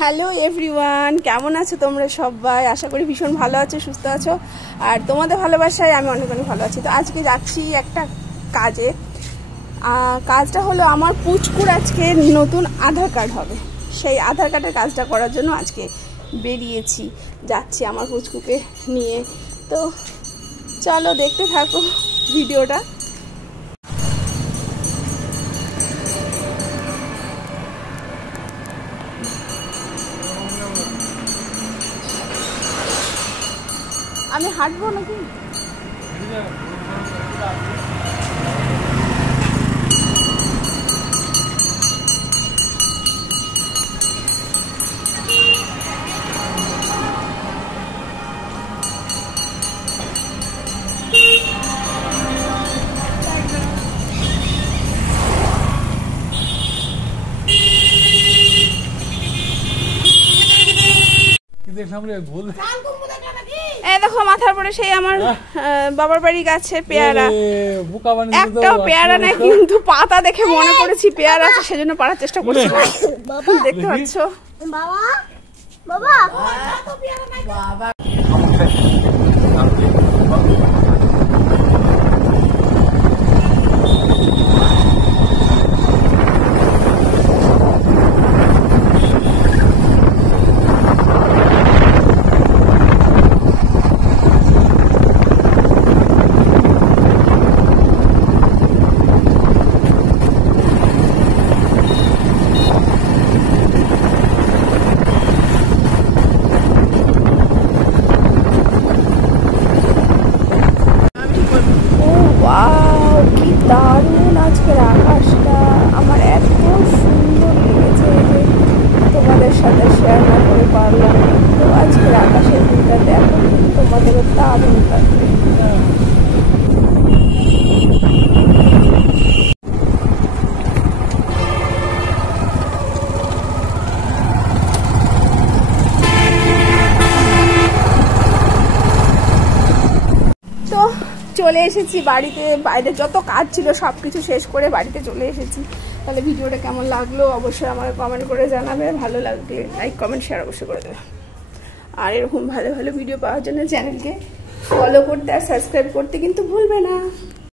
Hello everyone, কেমন আছো তোমরা সবাই? আশা করি ভীষণ ভালো আছো, সুস্থ আছো, আর তোমাদের ভালোবাসায় আমি অনেক অনেক ভালো আছি। তো আজকে যাচ্ছি একটা কাজে। কাজটা হলো আমার পুচকুর আজকে নতুন আধার কার্ড হবে, সেই আধার কার্ডের কাজটা করার জন্য আজকে বেরিয়েছি, যাচ্ছি আমার পুচকুকে নিয়ে। তো চলো দেখতে থাকো ভিডিওটা। আমি হাঁটবো নাকি? দেখো মাথার পরে সেই আমার বাবার বাড়ি গাছের পেয়ারা, একটাও পেয়ারা না, কিন্তু পাতা দেখে মনে করেছি পেয়ারা আছে, সেজন্য পাড়ার চেষ্টা করছি। দেখতে পাচ্ছ বাবা, বাবা বাবা কি দারুণ আজকের আকাশটা, আমার এত সুন্দর লেগেছে যে তোমাদের সাথে শেয়ার না করে পারলাম। তো আজকের আকাশের দিকটা দেখো, তোমাদেরও দারুণ লাগবে। চলে এসেছি বাড়িতে, বাইরে যত কাজ ছিল সব কিছু শেষ করে বাড়িতে চলে এসেছি। তাহলে ভিডিওটা কেমন লাগলো অবশ্যই আমাকে কমেন্ট করে জানাবে, ভালো লাগলে লাইক কমেন্ট শেয়ার অবশ্যই করে দেবে। আর এরকম ভালো ভালো ভিডিও পাওয়ার জন্য চ্যানেলকে ফলো করতে আর সাবস্ক্রাইব করতে কিন্তু ভুলবে না।